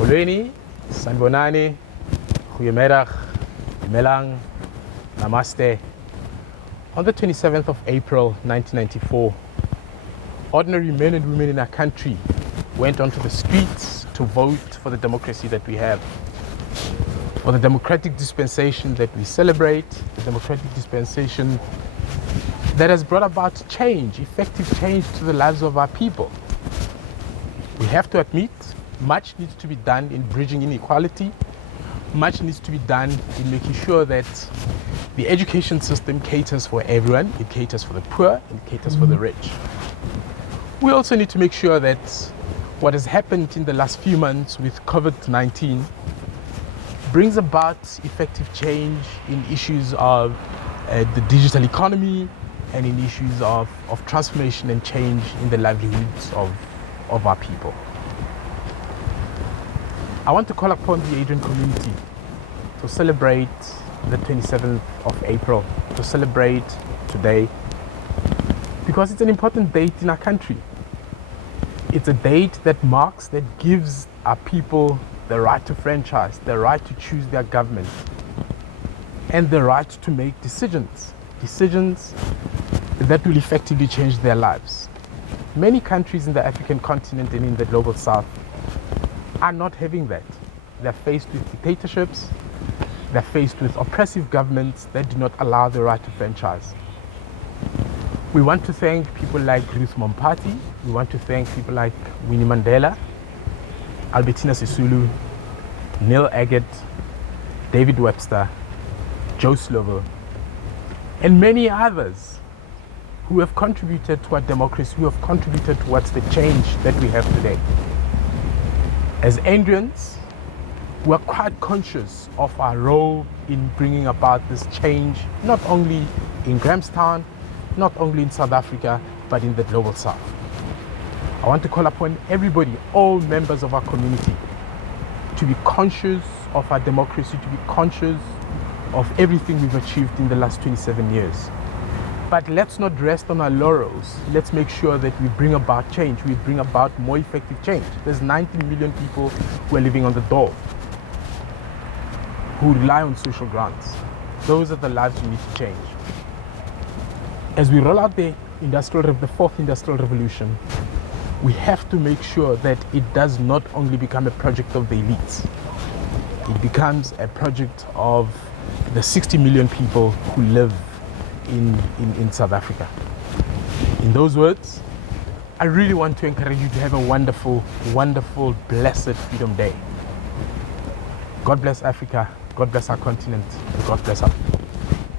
Molweni, Sanbonani, Goeiemiddag, Melang, Namaste. On the 27th of April 1994, ordinary men and women in our country went onto the streets to vote for the democracy that we have, for the democratic dispensation that we celebrate, the democratic dispensation that has brought about change, effective change to the lives of our people. We have to admit, much needs to be done in bridging inequality, much needs to be done in making sure that the education system caters for everyone, it caters for the poor, it caters for the rich. We also need to make sure that what has happened in the last few months with COVID-19 brings about effective change in issues of the digital economy and in issues of transformation and change in the livelihoods of our people. I want to call upon the Adrian community to celebrate the 27th of April, to celebrate today, because it's an important date in our country. It's a date that marks, that gives our people the right to franchise, the right to choose their government, and the right to make decisions that will effectively change their lives. Many countries in the African continent and in the global south are not having that. They're faced with dictatorships, they're faced with oppressive governments that do not allow the right to franchise. We want to thank people like Ruth Mompati, we want to thank people like Winnie Mandela, Albertina Sisulu, Neil Agate, David Webster, Joe Slovo, and many others who have contributed to our democracy, who have contributed towards the change that we have today. As Adrians, we are quite conscious of our role in bringing about this change, not only in Grahamstown, not only in South Africa, but in the global south. I want to call upon everybody, all members of our community, to be conscious of our democracy, to be conscious of everything we've achieved in the last 27 years. But let's not rest on our laurels. Let's make sure that we bring about change, we bring about more effective change. There's 19 million people who are living on the dole, who rely on social grants. Those are the lives we need to change. As we roll out the fourth industrial revolution, we have to make sure that it does not only become a project of the elites. It becomes a project of the 60 million people who live in South Africa. In those words, I really want to encourage you to have a wonderful, wonderful, blessed Freedom Day. God bless Africa, God bless our continent, and God bless our people.